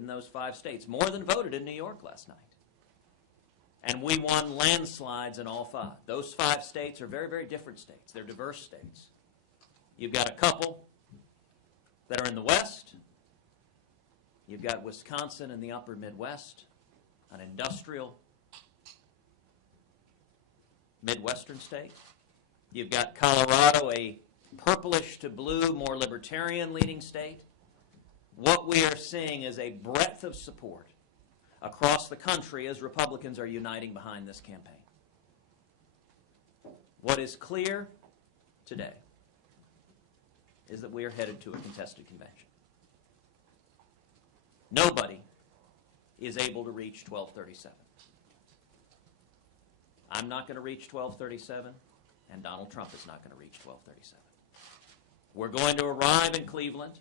in those 5 states, more than voted in New York last night. And we won landslides in all 5. Those 5 states are very, very different states. They're diverse states. You've got a couple that are in the West. You've got Wisconsin in the upper Midwest, an industrial Midwestern state. You've got Colorado, a purplish to blue, more libertarian leaning state. What we are seeing is a breadth of support across the country as Republicans are uniting behind this campaign. What is clear today is that we are headed to a contested convention. Nobody is able to reach 1237. I'm not going to reach 1237, and Donald Trump is not going to reach 1237. We're going to arrive in Cleveland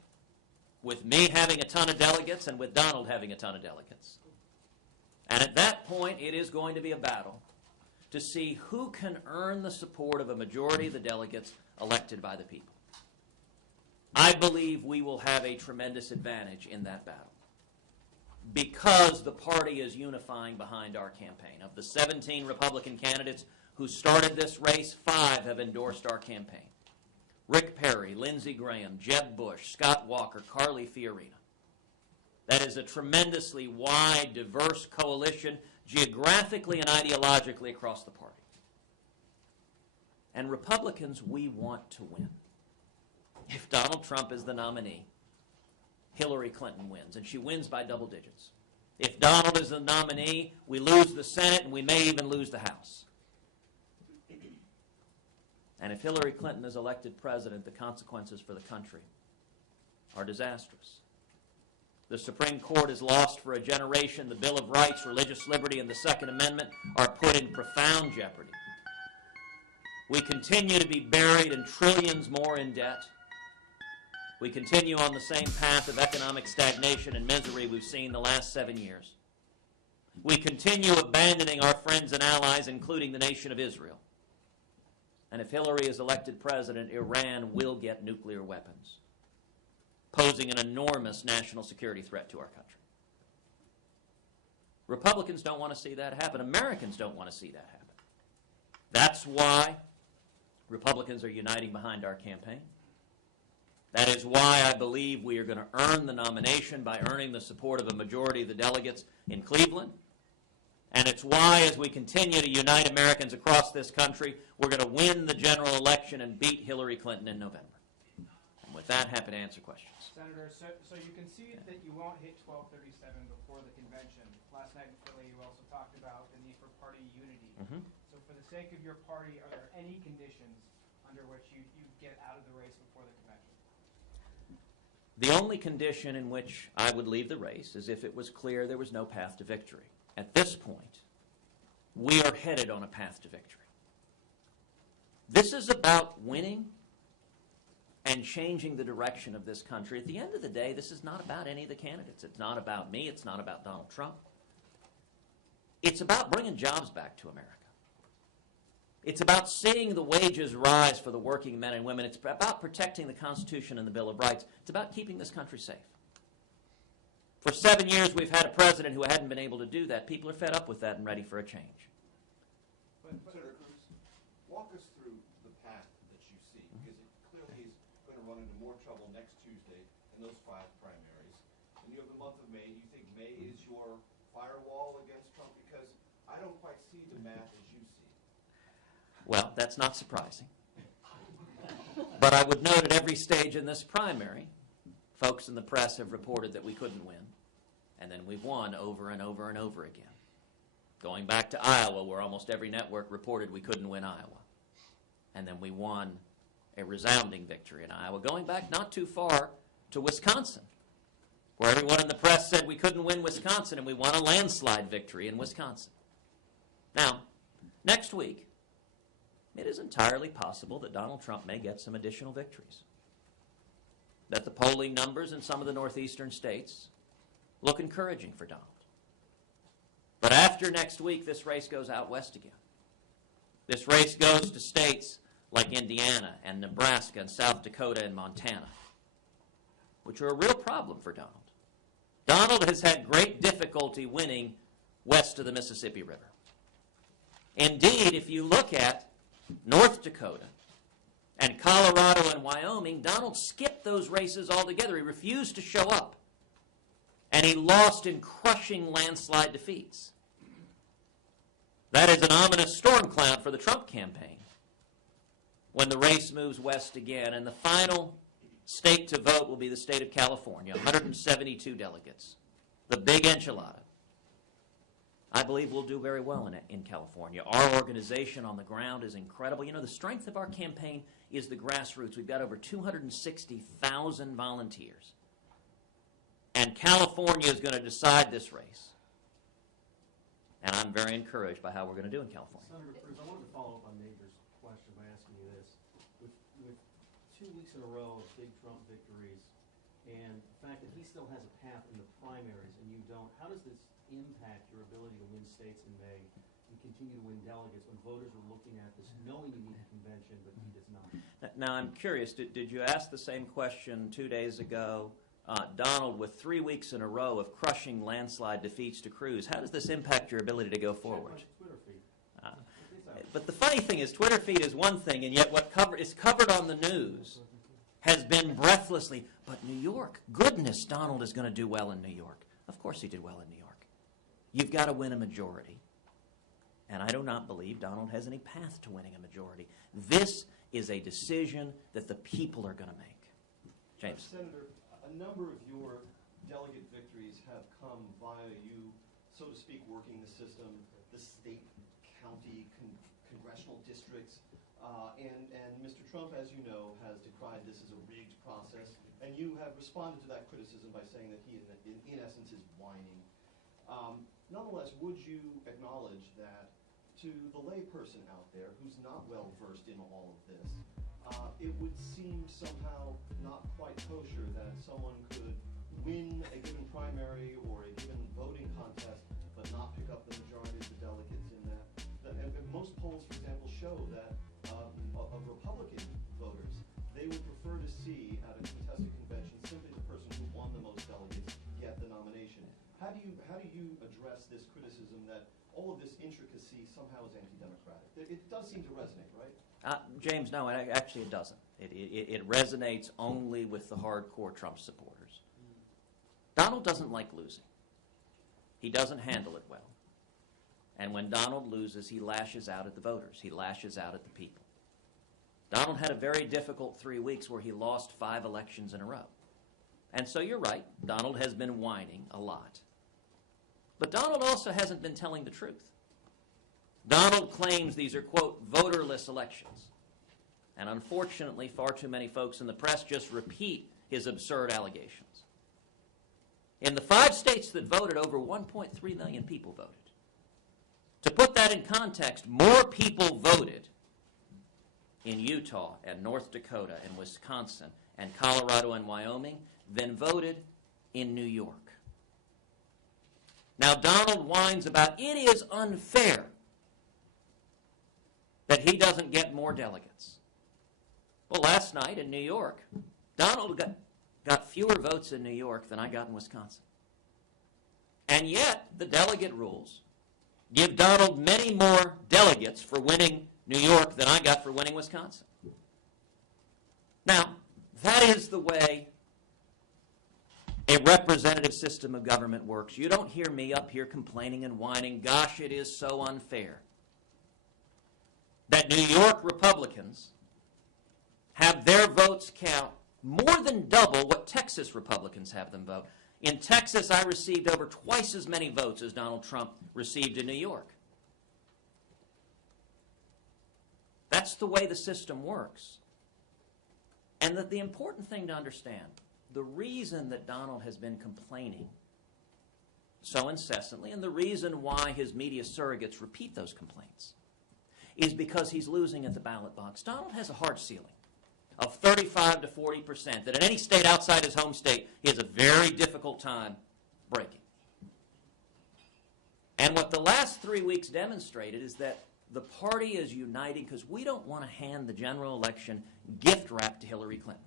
with me having a ton of delegates and with Donald having a ton of delegates. And at that point, it is going to be a battle to see who can earn the support of a majority of the delegates elected by the people. I believe we will have a tremendous advantage in that battle because the party is unifying behind our campaign. Of the 17 Republican candidates who started this race, 5 have endorsed our campaign. Rick Perry, Lindsey Graham, Jeb Bush, Scott Walker, Carly Fiorina. That is a tremendously wide, diverse coalition, geographically and ideologically across the party. And Republicans, we want to win. If Donald Trump is the nominee, Hillary Clinton wins, and she wins by double digits. If Donald is the nominee, we lose the Senate, and we may even lose the House. And if Hillary Clinton is elected president, the consequences for the country are disastrous. The Supreme Court is lost for a generation. The Bill of Rights, religious liberty, and the Second Amendment are put in profound jeopardy. We continue to be buried in trillions more in debt. We continue on the same path of economic stagnation and misery we've seen the last 7 years. We continue abandoning our friends and allies, including the nation of Israel. And if Hillary is elected president, Iran will get nuclear weapons, posing an enormous national security threat to our country. Republicans don't want to see that happen. Americans don't want to see that happen. That's why Republicans are uniting behind our campaign. That is why I believe we are going to earn the nomination by earning the support of a majority of the delegates in Cleveland. And it's why, as we continue to unite Americans across this country, we're going to win the general election and beat Hillary Clinton in November. And with that, happy to answer questions. Senator, so you concede that you won't hit 1237 before the convention. Last night in Philly, you also talked about the need for party unity. Mm-hmm. So for the sake of your party, are there any conditions under which you get out of the race before the convention? The only condition in which I would leave the race is if it was clear there was no path to victory. At this point, we are headed on a path to victory. This is about winning and changing the direction of this country. At the end of the day, this is not about any of the candidates. It's not about me. It's not about Donald Trump. It's about bringing jobs back to America. It's about seeing the wages rise for the working men and women. It's about protecting the Constitution and the Bill of Rights. It's about keeping this country safe. For 7 years, we've had a president who hadn't been able to do that. People are fed up with that and ready for a change. Senator Cruz, walk us through the path that you see, because clearly he's going to run into more trouble next Tuesday in those 5 primaries. And you have the month of May. Do you think May is your firewall against Trump? Because I don't quite see the math as you see it. Well, that's not surprising. But I would note at every stage in this primary, folks in the press have reported that we couldn't win. And then we've won over and over and over again. Going back to Iowa, where almost every network reported we couldn't win Iowa. And then we won a resounding victory in Iowa. Going back not too far to Wisconsin, where everyone in the press said we couldn't win Wisconsin, and we won a landslide victory in Wisconsin. Now, next week, it is entirely possible that Donald Trump may get some additional victories. That the polling numbers in some of the northeastern states look encouraging for Donald. But after next week, this race goes out west again. This race goes to states like Indiana and Nebraska and South Dakota and Montana, which are a real problem for Donald. Donald has had great difficulty winning west of the Mississippi River. Indeed, if you look at North Dakota and Colorado and Wyoming, Donald skipped those races altogether. He refused to show up. And he lost in crushing landslide defeats. That is an ominous storm cloud for the Trump campaign when the race moves west again. And the final state to vote will be the state of California, 172 delegates, the big enchilada. I believe we'll do very well in California. Our organization on the ground is incredible. You know, the strength of our campaign is the grassroots. We've got over 260,000 volunteers. And California is going to decide this race. And I'm very encouraged by how we're going to do in California. Senator Cruz, I wanted to follow up on Major's question by asking you this. With 2 weeks in a row of big Trump victories and the fact that he still has a path in the primaries and you don't, how does this impact your ability to win states in May and continue to win delegates when voters are looking at this knowing you need a convention but he does not? Now, I'm curious, did you ask the same question 2 days ago? Donald, with 3 weeks in a row of crushing landslide defeats to Cruz, how does this impact your ability to go forward? Twitter feed. But the funny thing is, Twitter feed is one thing, and yet what is covered on the news has been breathlessly, but New York, goodness, Donald is going to do well in New York. Of course he did well in New York. You've got to win a majority. And I do not believe Donald has any path to winning a majority. This is a decision that the people are going to make. James. Senator, a number of your delegate victories have come via you, so to speak, working the system, the state, county, congressional districts, and Mr. Trump, as you know, has decried this as a rigged process, and you have responded to that criticism by saying that he, in essence, is whining. Nonetheless, would you acknowledge that to the layperson out there who's not well versed in all of this, it would seem somehow not quite kosher that someone could win a given primary or a given voting contest but not pick up the majority of the delegates in that. And most polls, for example, show that of Republican voters, they would prefer to see at a contested convention simply the person who won the most delegates get the nomination. How do you address this criticism that all of this intricacy somehow is anti-democratic? It does seem to resonate, right? James, no, actually it doesn't. It resonates only with the hardcore Trump supporters. Donald doesn't like losing. He doesn't handle it well. And when Donald loses, he lashes out at the voters. He lashes out at the people. Donald had a very difficult 3 weeks where he lost 5 elections in a row. And so you're right, Donald has been whining a lot. But Donald also hasn't been telling the truth. Donald claims these are, quote, voterless elections. And unfortunately, far too many folks in the press just repeat his absurd allegations. In the 5 states that voted, over 1.3 million people voted. To put that in context, more people voted in Utah and North Dakota and Wisconsin and Colorado and Wyoming than voted in New York. Now, Donald whines about it is unfair that he doesn't get more delegates. Well, last night in New York, Donald got fewer votes in New York than I got in Wisconsin. And yet, the delegate rules give Donald many more delegates for winning New York than I got for winning Wisconsin. Now, that is the way a representative system of government works. You don't hear me up here complaining and whining, gosh, it is so unfair that New York Republicans have their votes count more than double what Texas Republicans have them vote. In Texas, I received over twice as many votes as Donald Trump received in New York. That's the way the system works. And that the important thing to understand, the reason that Donald has been complaining so incessantly, and the reason why his media surrogates repeat those complaints, is because he's losing at the ballot box. Donald has a hard ceiling of 35 to 40%, that in any state outside his home state, he has a very difficult time breaking. And what the last 3 weeks demonstrated is that the party is uniting because we don't want to hand the general election gift wrap to Hillary Clinton.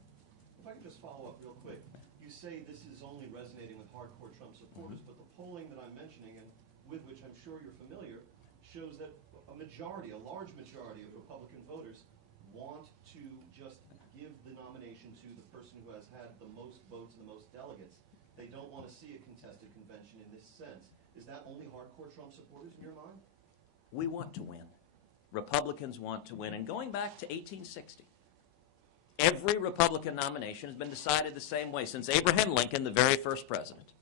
If I could just follow up real quick. You say this is only resonating with hardcore Trump supporters, but the polling that I'm mentioning, and with which I'm sure you're familiar, shows that a large majority of Republican voters want to just give the nomination to the person who has had the most votes and the most delegates. They don't want to see a contested convention in this sense. Is that only hardcore Trump supporters in your mind? We want to win. Republicans want to win. And going back to 1860, every Republican nomination has been decided the same way since Abraham Lincoln, the very first president.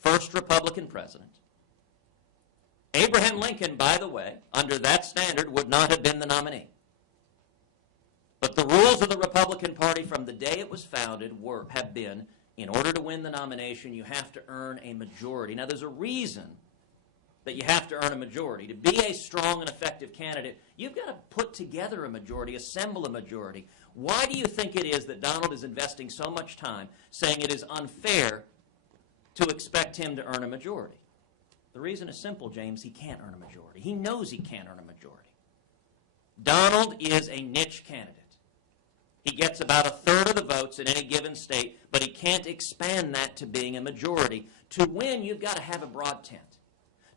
First Republican president. Abraham Lincoln, by the way, under that standard, would not have been the nominee. But the rules of the Republican Party from the day it was founded have been, in order to win the nomination, you have to earn a majority. Now, there's a reason that you have to earn a majority. To be a strong and effective candidate, you've got to put together a majority, assemble a majority. Why do you think it is that Donald is investing so much time saying it is unfair to expect him to earn a majority? The reason is simple, James. He can't earn a majority. He knows he can't earn a majority. Donald is a niche candidate. He gets about a third of the votes in any given state, but he can't expand that to being a majority. To win, you've got to have a broad tent.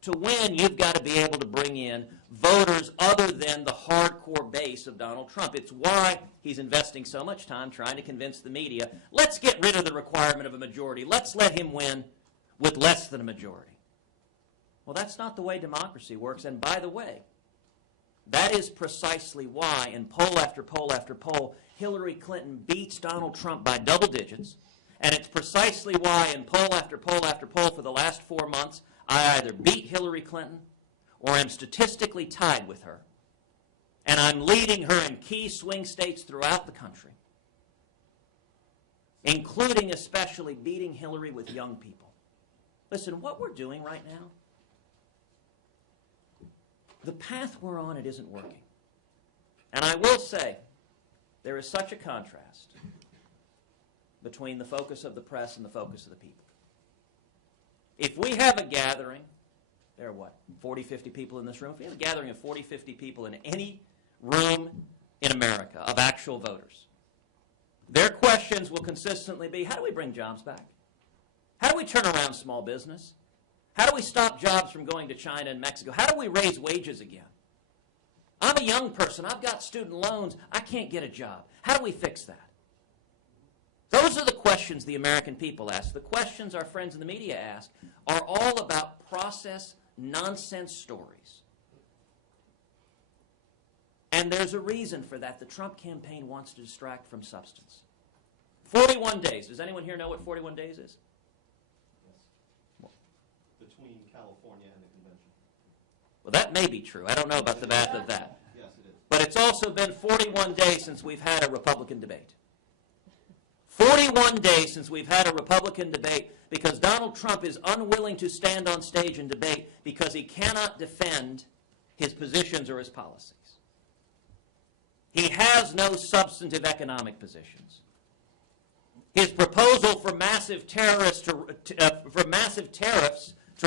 To win, you've got to be able to bring in voters other than the hardcore base of Donald Trump. It's why he's investing so much time trying to convince the media, let's get rid of the requirement of a majority. Let's let him win with less than a majority. Well, that's not the way democracy works. And by the way, that is precisely why in poll after poll after poll, Hillary Clinton beats Donald Trump by double digits. And it's precisely why in poll after poll after poll for the last 4 months, I either beat Hillary Clinton or am statistically tied with her. And I'm leading her in key swing states throughout the country, including especially beating Hillary with young people. Listen, what we're doing right now, the path we're on, it isn't working. And I will say, there is such a contrast between the focus of the press and the focus of the people. If we have a gathering, there are 40, 50 people in this room? If we have a gathering of 40, 50 people in any room in America of actual voters, their questions will consistently be, how do we bring jobs back? How do we turn around small business? How do we stop jobs from going to China and Mexico? How do we raise wages again? I'm a young person. I've got student loans. I can't get a job. How do we fix that? Those are the questions the American people ask. The questions our friends in the media ask are all about process nonsense stories. And there's a reason for that. The Trump campaign wants to distract from substance. 41 days. Does anyone here know what 41 days is? Between California and the convention. Well, that may be true. I don't know about the math of that. Yes, it is. But it's also been 41 days since we've had a Republican debate. 41 days since we've had a Republican debate because Donald Trump is unwilling to stand on stage and debate because he cannot defend his positions or his policies. He has no substantive economic positions. His proposal for massive tariffs to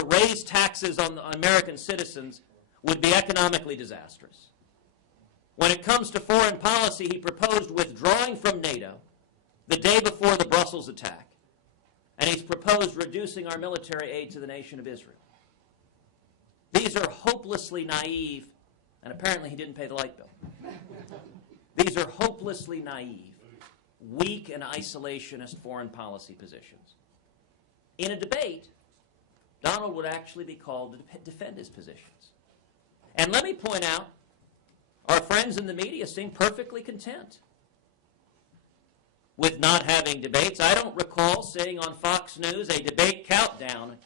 raise taxes on American citizens would be economically disastrous. When it comes to foreign policy, he proposed withdrawing from NATO the day before the Brussels attack, and he's proposed reducing our military aid to the nation of Israel. These are hopelessly naive, and apparently he didn't pay the light bill. These are hopelessly naive, weak and isolationist foreign policy positions. In a debate, Donald would actually be called to defend his positions. And let me point out, our friends in the media seem perfectly content with not having debates. I don't recall seeing on Fox News a debate countdown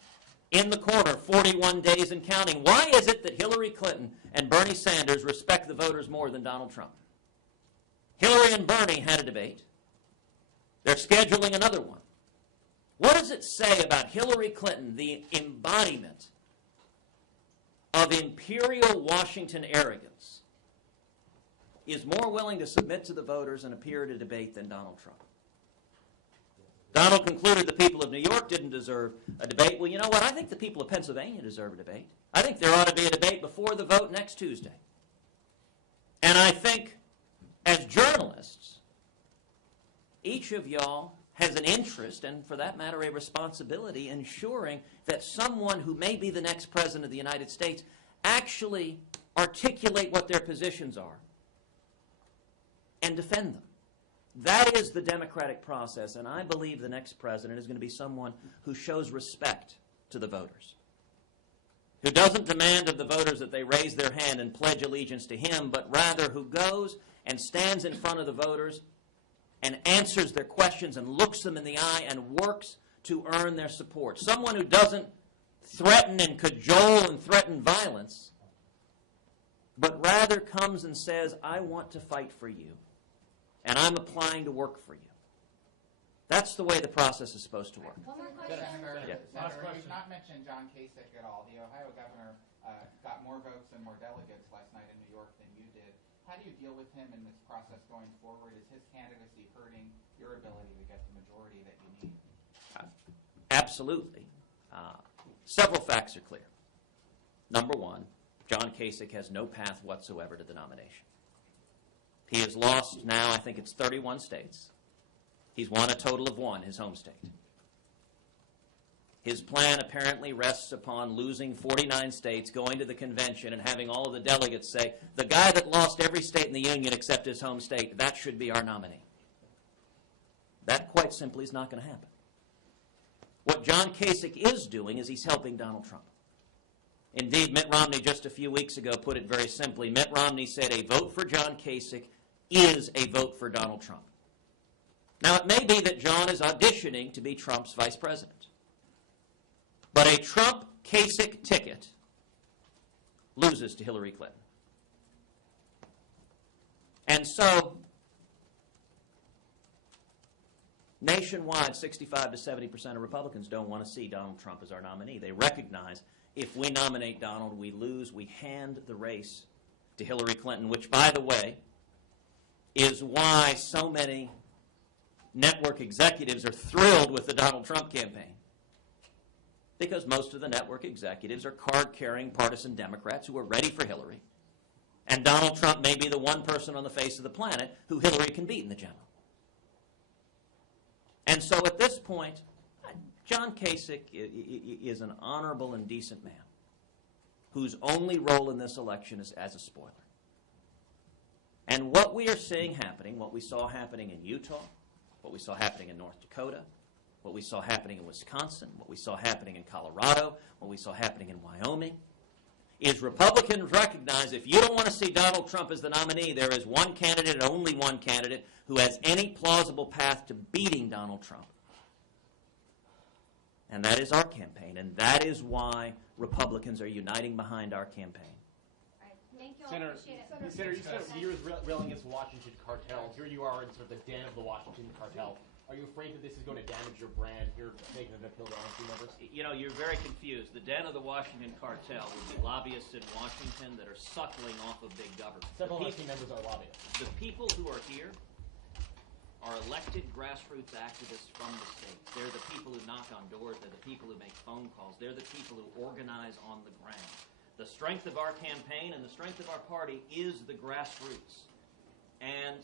in the corner, 41 days and counting. Why is it that Hillary Clinton and Bernie Sanders respect the voters more than Donald Trump? Hillary and Bernie had a debate. They're scheduling another one. What does it say about Hillary Clinton, the embodiment of imperial Washington arrogance, is more willing to submit to the voters and appear at a debate than Donald Trump? Donald concluded the people of New York didn't deserve a debate. Well, you know what? I think the people of Pennsylvania deserve a debate. I think there ought to be a debate before the vote next Tuesday. And I think, as journalists, each of y'all has an interest, and for that matter, a responsibility, ensuring that someone who may be the next president of the United States actually articulate what their positions are and defend them. That is the democratic process, and I believe the next president is going to be someone who shows respect to the voters, who doesn't demand of the voters that they raise their hand and pledge allegiance to him, but rather who goes and stands in front of the voters and answers their questions and looks them in the eye and works to earn their support. Someone who doesn't threaten and cajole and threaten violence, but rather comes and says, I want to fight for you, and I'm applying to work for you. That's the way the process is supposed to work. One more question. Yeah. Senator, you've not mentioned John Kasich at all. The Ohio governor got more votes and more delegates last night in New York than you did. How do you deal with him in this process going forward? Is his candidacy hurting your ability to get the majority that you need? Absolutely. Several facts are clear. Number one, John Kasich has no path whatsoever to the nomination. He has lost now, I think it's 31 states. He's won a total of 1, his home state. His plan apparently rests upon losing 49 states, going to the convention, and having all of the delegates say, the guy that lost every state in the union except his home state, that should be our nominee. That quite simply is not going to happen. What John Kasich is doing is he's helping Donald Trump. Indeed, Mitt Romney just a few weeks ago put it very simply. Mitt Romney said a vote for John Kasich is a vote for Donald Trump. Now, it may be that John is auditioning to be Trump's vice president. But a Trump-Kasich ticket loses to Hillary Clinton. And so, nationwide, 65 to 70% of Republicans don't want to see Donald Trump as our nominee. They recognize if we nominate Donald, we lose, we hand the race to Hillary Clinton, which, by the way, is why so many network executives are thrilled with the Donald Trump campaign. Because most of the network executives are card-carrying partisan Democrats who are ready for Hillary. And Donald Trump may be the one person on the face of the planet who Hillary can beat in the general. And so at this point, John Kasich is an honorable and decent man whose only role in this election is as a spoiler. And what we are seeing happening, what we saw happening in Utah, what we saw happening in North Dakota, what we saw happening in Wisconsin, what we saw happening in Colorado, what we saw happening in Wyoming, is Republicans recognize if you don't want to see Donald Trump as the nominee, there is one candidate and only one candidate who has any plausible path to beating Donald Trump. And that is our campaign, and that is why Republicans are uniting behind our campaign. All right, thank you all. Senator, Appreciate it. Senator, you spent years railing against Washington cartels. Here you are in sort of the den of the Washington cartel. Are you afraid that this is going to damage your brand? You're making an appeal to honesty members? You know, you're very confused. The den of the Washington cartel would be lobbyists in Washington that are suckling off of big government. Several honesty members are lobbyists. The people who are here are elected grassroots activists from the state. They're the people who knock on doors. They're the people who make phone calls. They're the people who organize on the ground. The strength of our campaign and the strength of our party is the grassroots. And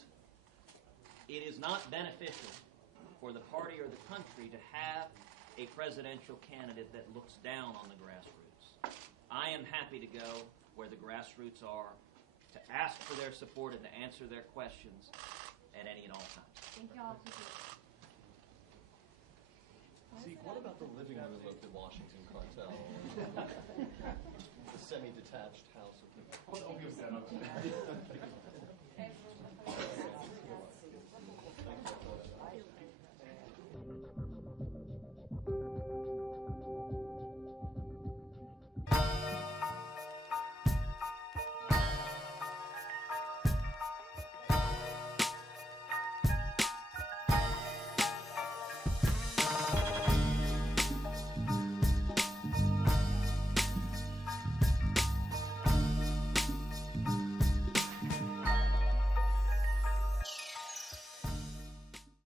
it is not beneficial for the party or the country to have a presidential candidate that looks down on the grassroots. I am happy to go where the grassroots are, to ask for their support and to answer their questions at any and all times. Thank you all. Zeke, what about the living room of the Washington cartel? The semi-detached house of the...